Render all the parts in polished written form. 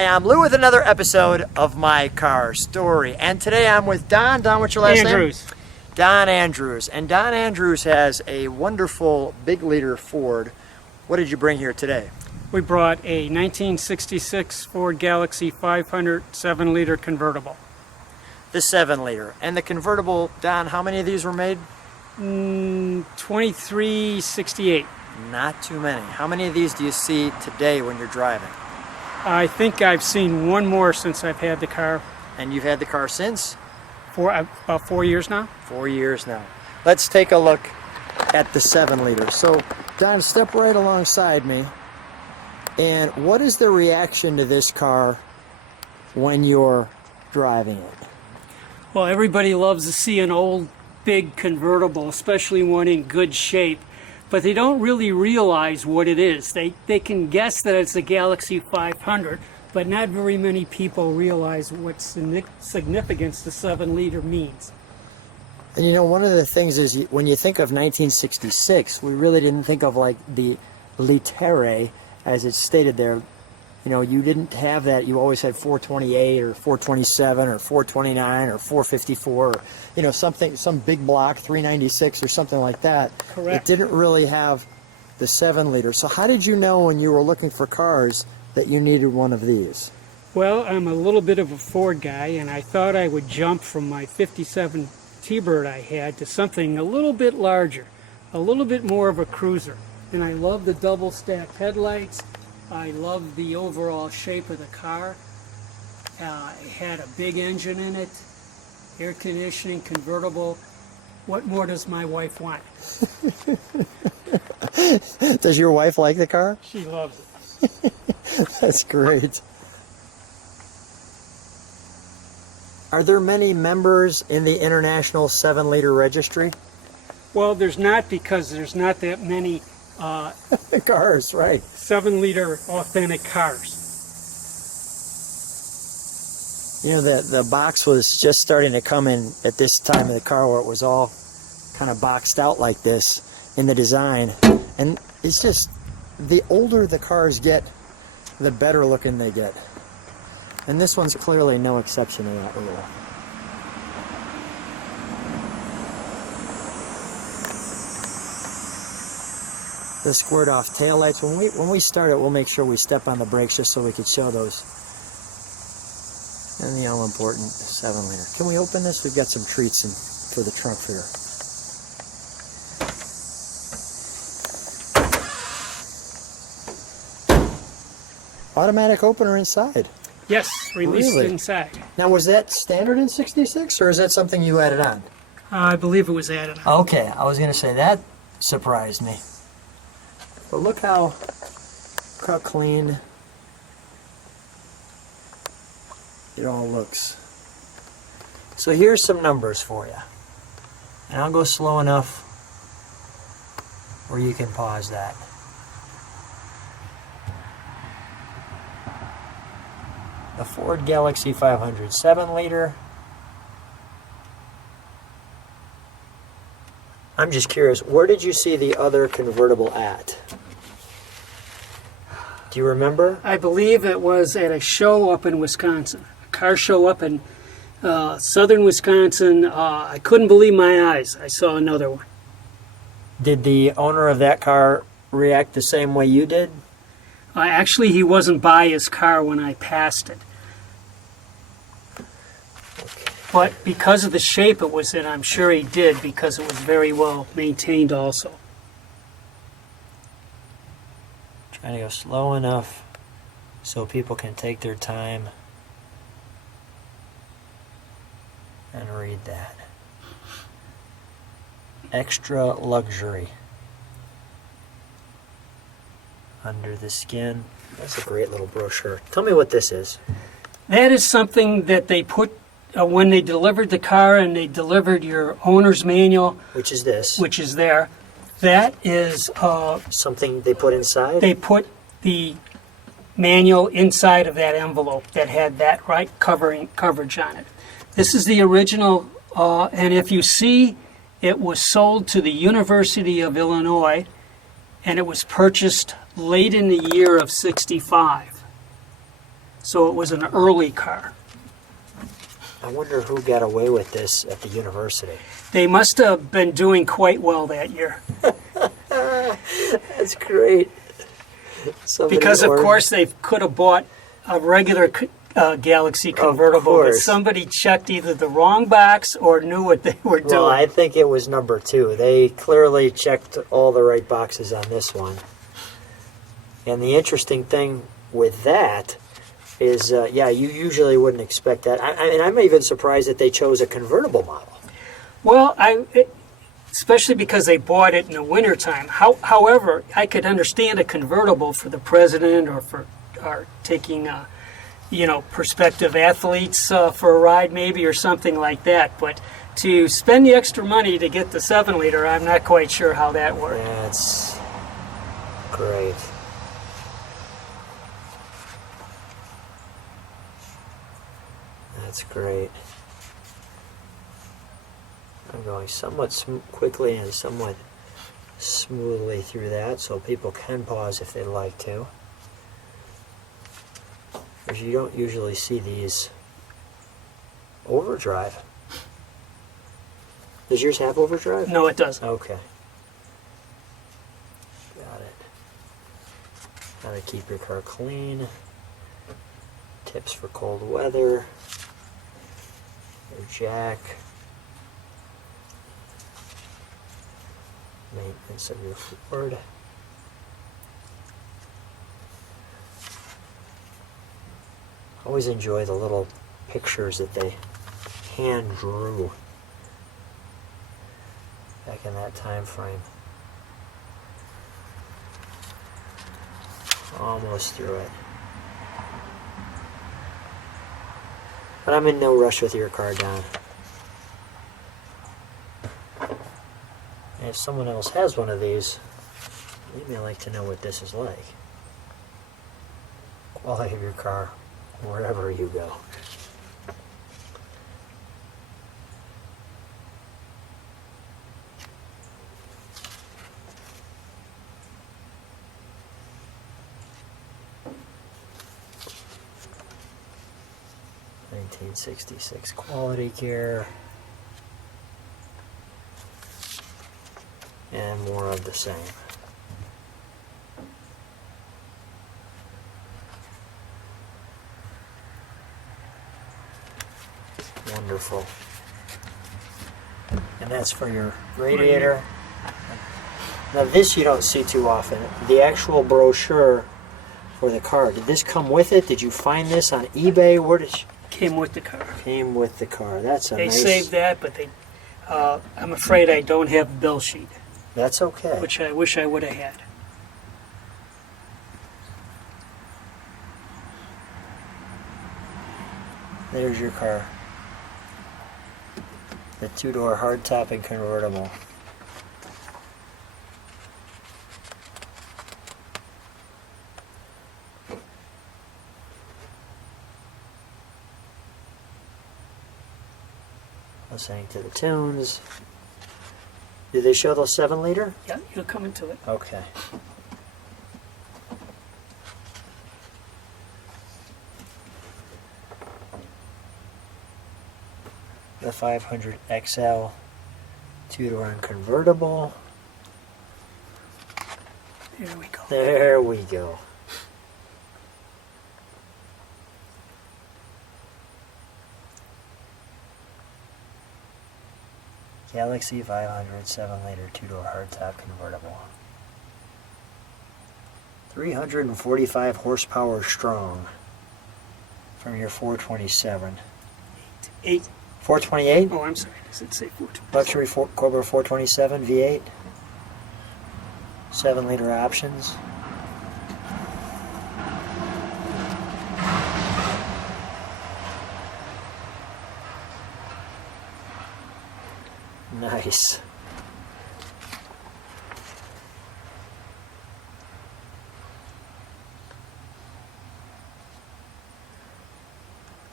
Hi, I'm Lou with another episode of My Car Story. And today I'm with Don. Don, what's your last name? Don Andrews. And Don Andrews has a wonderful big liter Ford. What did you bring here today? We brought a 1966 Ford Galaxie 500 7-liter convertible. The 7-liter. And the convertible, Don, how many of these were made? 2368. Not too many. How many of these do you see today when you're driving? I think I've seen one more since I've had the car. And you've had the car since? About 4 years now. 4 years now. Let's take a look at the 7-liter. So, Don, step right alongside me. And what is the reaction to this car when you're driving it? Well, everybody loves to see an old, big convertible, especially one in good shape. But they don't really realize what it is. They can guess that it's a Galaxie 500, but not very many people realize what significance the 7-liter means. And you know, one of the things is when you think of 1966, we really didn't think of like the Litre, as it's stated there. You know, you didn't have that. You always had 428 or 427 or 429 or 454 or, you know, something, some big block, 396 or something like that. Correct. It didn't really have the 7-liter. So how did you know when you were looking for cars that you needed one of these? Well, I'm a little bit of a Ford guy, and I thought I would jump from my 57 T-Bird I had to something a little bit larger, a little bit more of a cruiser. And I love the double stacked headlights. I love the overall shape of the car. It had a big engine in it, air conditioning, convertible. What more does my wife want? Does your wife like the car? She loves it. That's great. Are there many members in the International 7-liter registry? Well, there's not, because there's not that many cars, right? 7-liter authentic cars. You know, the box was just starting to come in at this time of the car where it was all kind of boxed out like this in the design. And it's just, the older the cars get, the better looking they get. And this one's clearly no exception to that rule. The squared off taillights. When we start it, we'll make sure we step on the brakes just so we could show those. And the all important 7-liter. Can we open this? We've got some treats for the trunk here. Automatic opener inside. Yes, released Really? inside. Now, was that standard in 66, or is that something you added on? I believe it was added on. Okay, I was going to say, that surprised me. But look how clean it all looks. So here's some numbers for you. And I'll go slow enough where you can pause that. The Ford Galaxie 500 7-liter. I'm just curious, where did you see the other convertible at? Do you remember? I believe it was at a show up in Wisconsin, a car show up in southern Wisconsin. I couldn't believe my eyes. I saw another one. Did the owner of that car react the same way you did? Actually, he wasn't by his car when I passed it. But because of the shape it was in, I'm sure he did, because it was very well maintained also. Trying to go slow enough so people can take their time and read that. Extra luxury. Under the skin. That's a great little brochure. Tell me what this is. That is something that they put when they delivered the car, and they delivered your owner's manual. Which is this? Which is there. That is... something they put inside? They put the manual inside of that envelope that had that coverage on it. This is the original, and if you see, it was sold to the University of Illinois, and it was purchased late in the year of '65. So it was an early car. I wonder who got away with this at the university. They must have been doing quite well that year. That's great. Somebody Because, of course, they could have bought a regular Galaxie convertible, but course. somebody checked either the wrong box or knew what they were doing. Well, I think it was number 2. They clearly checked all the right boxes on this one. And the interesting thing with that is, yeah, you usually wouldn't expect that. And I'm even surprised that they chose a convertible model. Well, especially because they bought it in the wintertime. However, I could understand a convertible for the president or for taking, prospective athletes for a ride maybe or something like that. But to spend the extra money to get the 7-liter, I'm not quite sure how that worked. That's great. That's great. I'm going somewhat quickly and somewhat smoothly through that, so people can pause if they'd like to. Because you don't usually see these overdrive. Does yours have overdrive? No, it doesn't. Okay. Got it. How to keep your car clean. Tips for cold weather. Your jack. Maintenance of your Ford. Always enjoy the little pictures that they hand drew back in that time frame. Almost through it. But I'm in no rush with your car, Don. And if someone else has one of these, they may like to know what this is like. Quality of your car, wherever you go. $1966 quality care. And more of the same. Wonderful. And that's for your radiator. Now this you don't see too often. The actual brochure for the car. Did this come with it? Did you find this on eBay? Where did you... Came with the car. Came with the car. That's a They nice... saved that, but I'm afraid I don't have a bill sheet, That's okay. which I wish I would have had. There's your car. The 2-door hardtop and convertible. Listening to the tunes. Do they show those 7-liter? Yeah, you'll come into it. Okay. The 500 XL 2-door and convertible. Here we go. There we go. Galaxie 500 7-liter 2-door hardtop convertible. 345 horsepower strong from your 427. 428? Oh, I'm sorry. Does it say 420? Luxury Cobra 427 V8. 7-liter options. Nice.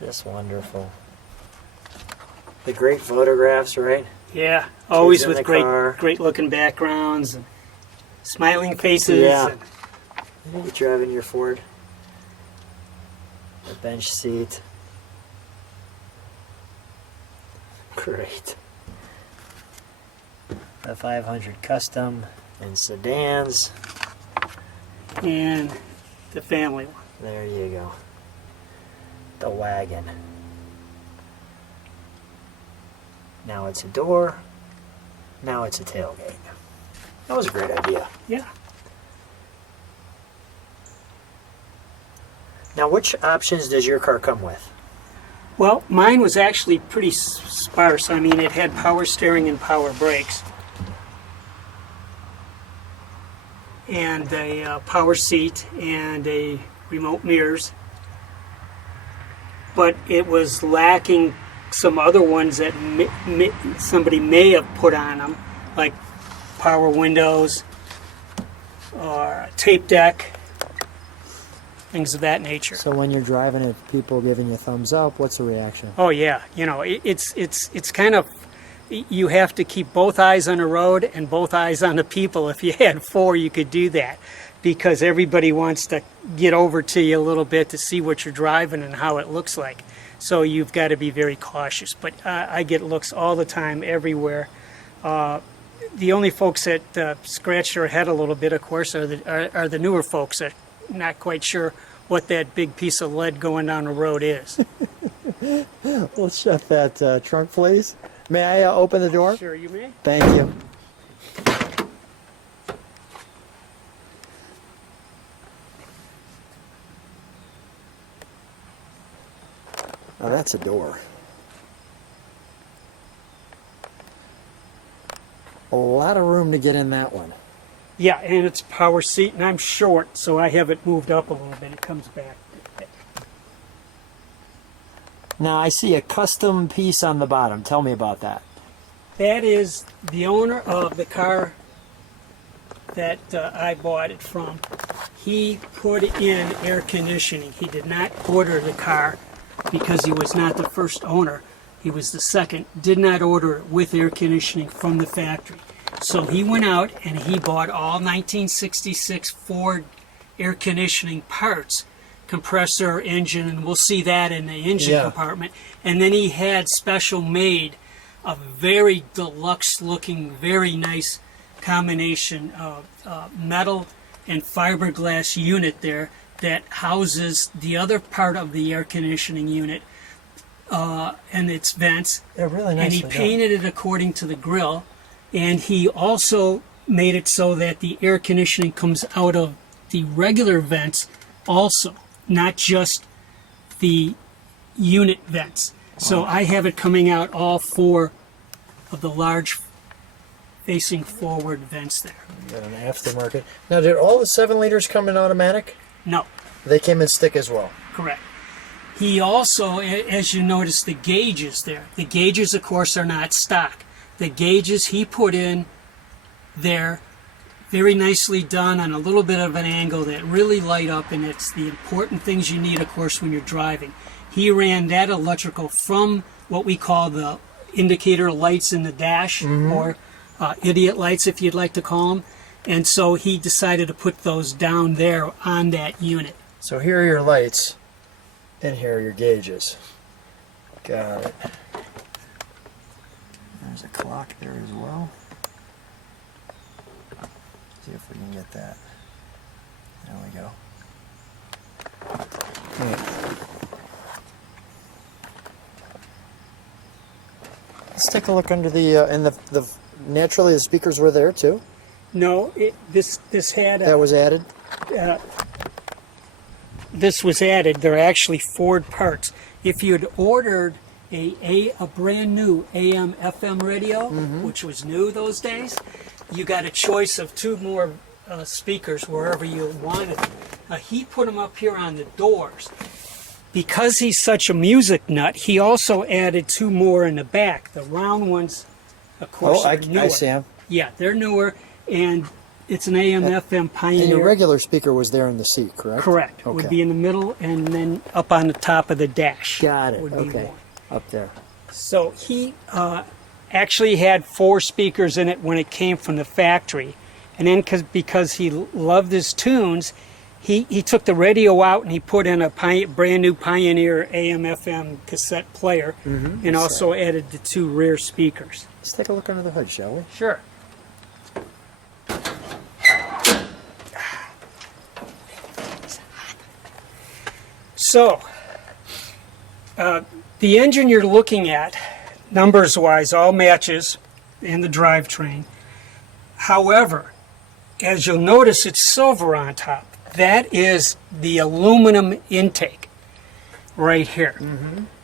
Just wonderful. The great photographs, right? Yeah, always in with the car. great looking backgrounds and smiling faces. Yeah. And I think you're driving your Ford. The bench seat. Great. The 500 Custom and sedans. And the family one. There you go. The wagon. Now it's a door. Now it's a tailgate. That was a great idea. Yeah. Now, which options does your car come with? Well, mine was actually pretty sparse. I mean, it had power steering and power brakes. And a power seat and a remote mirrors. But it was lacking some other ones that somebody may have put on them, like power windows or a tape deck, things of that nature. So when you're driving it, people giving you thumbs up, what's the reaction? Oh yeah, you know, it's kind of, you have to keep both eyes on the road and both eyes on the people. If you had four, you could do that, because everybody wants to get over to you a little bit to see what you're driving and how it looks like. So you've got to be very cautious. But I get looks all the time, everywhere. The only folks that scratch their head a little bit, of course, are the newer folks that are not quite sure what that big piece of lead going down the road is. Let's shut that trunk, please. May I open the door? Sure, you may. Thank you. Oh, that's a door. A lot of room to get in that one. Yeah, and it's power seat, and I'm short, so I have it moved up a little bit. It comes back. Now I see a custom piece on the bottom. Tell me about that. That is the owner of the car that I bought it from. He put in air conditioning. He did not order the car because he was not the first owner. He was the second. Did not order it with air conditioning from the factory. So he went out and he bought all 1966 Ford air conditioning parts, compressor, engine, and we'll see that in the engine compartment. And then he had special made a very deluxe looking, very nice combination of metal and fiberglass unit there that houses the other part of the air conditioning unit and its vents. They're really nice. And he painted it according to the grill. And he also made it so that the air conditioning comes out of the regular vents also, not just the unit vents. So I have it coming out all four of the large facing forward vents there. You got an aftermarket. Now, did all the 7 liters come in automatic? No. They came in stick as well. Correct. He also, as you notice, the gauges there. The gauges, of course, are not stock. The gauges he put in there, very nicely done on a little bit of an angle that really light up, and it's the important things you need, of course, when you're driving. He ran that electrical from what we call the indicator lights in the dash, or idiot lights, if you'd like to call them. And so he decided to put those down there on that unit. So here are your lights, and here are your gauges. Got it. There's a clock there as well. See if we can get that. There we go. Okay. Let's take a look under the and the naturally the speakers were there too. No, this had That was added. This was added. They're actually Ford parts. If you'd ordered a brand new AM FM radio, which was new those days, you got a choice of 2 more speakers wherever you wanted them. He put them up here on the doors. Because he's such a music nut, he also added 2 more in the back. The round ones, of course, are newer. I see them. Yeah, they're newer, and it's an AM FM Pioneer. And your regular speaker was there in the seat, correct? Correct. Okay. Would be in the middle, and then up on the top of the dash. Got it. Would be Okay. one. Up there. So he actually had 4 speakers in it when it came from the factory. And then because he loved his tunes, he took the radio out and he put in a brand new Pioneer AM/FM cassette player, and also added the 2 rear speakers. Let's take a look under the hood, shall we? Sure. So, the engine you're looking at, numbers-wise, all matches in the drivetrain. However, as you'll notice, it's silver on top. That is the aluminum intake right here.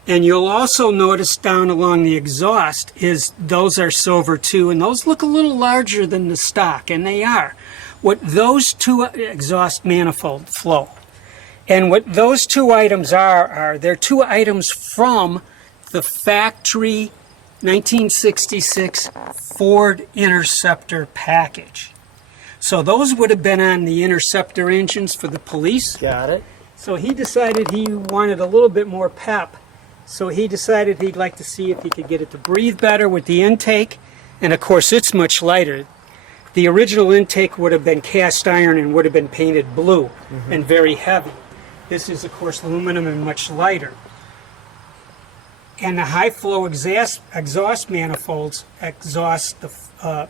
And you'll also notice down along the exhaust is those are silver too, and those look a little larger than the stock, and they are. What those 2 exhaust manifold flow. And what those 2 items are they're 2 items from the factory 1966 Ford Interceptor package. So those would have been on the Interceptor engines for the police. Got it. So he decided he wanted a little bit more pep. So he decided he'd like to see if he could get it to breathe better with the intake. And of course, it's much lighter. The original intake would have been cast iron and would have been painted blue and very heavy. This is, of course, aluminum and much lighter. And the high flow exhaust manifolds exhaust the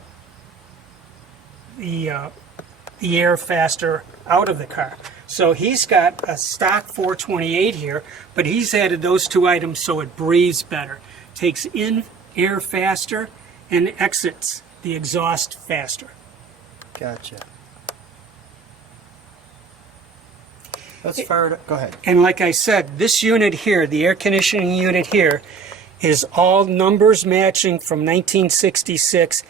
air faster out of the car. So he's got a stock 428 here, but he's added those 2 items so it breathes better. Takes in air faster and exits the exhaust faster. Gotcha. Let's fire it up. Go ahead. And like I said, this unit here, the air conditioning unit here, is all numbers matching from 1966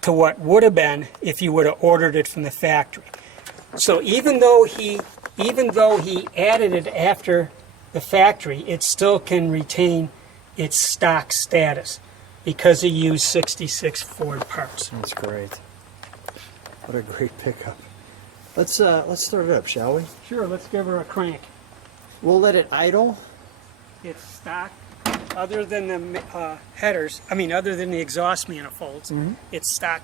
to what would have been if you would have ordered it from the factory. So even though he added it after the factory, it still can retain its stock status because he used 66 Ford parts. That's great. What a great pickup. Let's start it up, shall we? Sure, let's give her a crank. We'll let it idle. It's stock. Other than the headers, other than the exhaust manifolds, it's stock.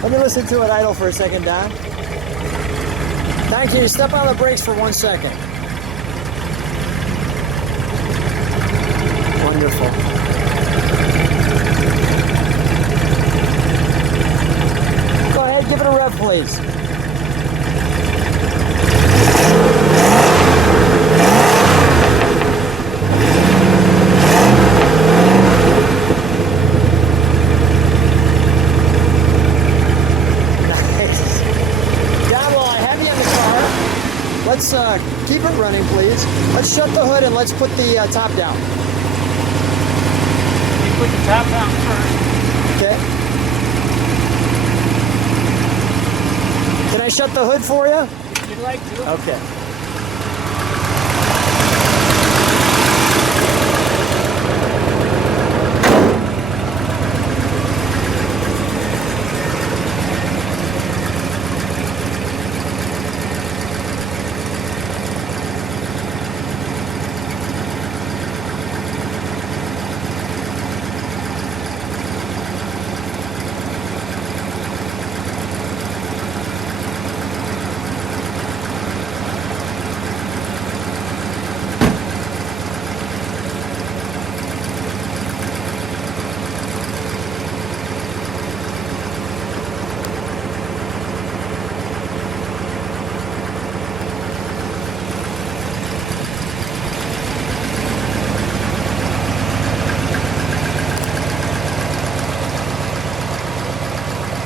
Let me listen to it idle for a second, Don. Don, can you step on the brakes for 1 second? Wonderful. Go ahead, give it a rev, please. Let's keep it running, please. Let's shut the hood and let's put the top down. You put the top down first. Okay. Can I shut the hood for you? If you'd like to. Okay.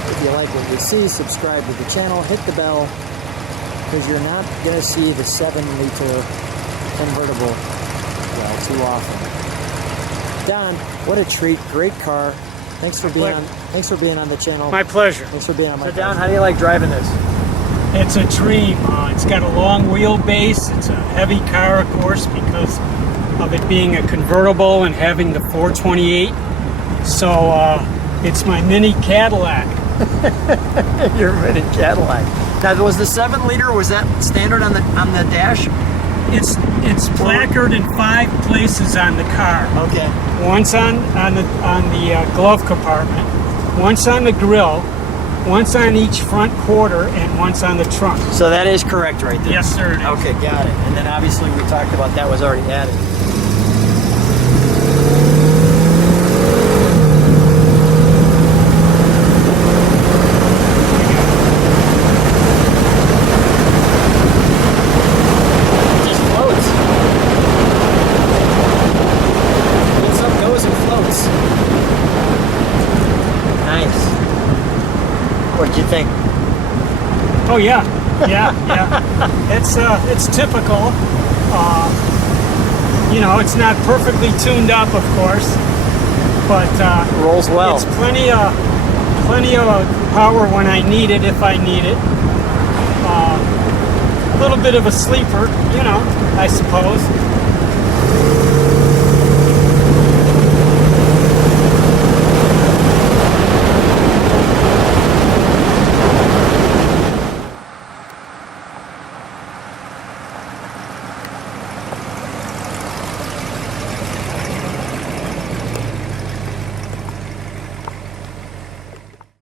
If you like what you see, subscribe to the channel, hit the bell, because you're not going to see the 7-liter convertible, well, too often. Don, what a treat. Great car. Thanks for being on. Thanks for being on the channel. My pleasure. Thanks for being on my. So Don, how do you like driving this? It's a dream. It's got a long wheelbase. It's a heavy car, of course, because of it being a convertible and having the 428. So it's my mini Cadillac. Your mini Cadillac. Now, was the 7-liter, was that standard on the dash? It's placarded in 5 places on the car. Okay. Once on the glove compartment, once on the grill, once on each front quarter, and once on the trunk. So that is correct right there. Yes, sir. It is. Okay, got it. And then obviously we talked about that was already added. It just floats. When some goes, it floats. Nice. What'd you think? Oh yeah, yeah. It's typical. You know, it's not perfectly tuned up, of course, but Rolls well. it's plenty of power when I need it, if I need it. A little bit of a sleeper, you know, I suppose.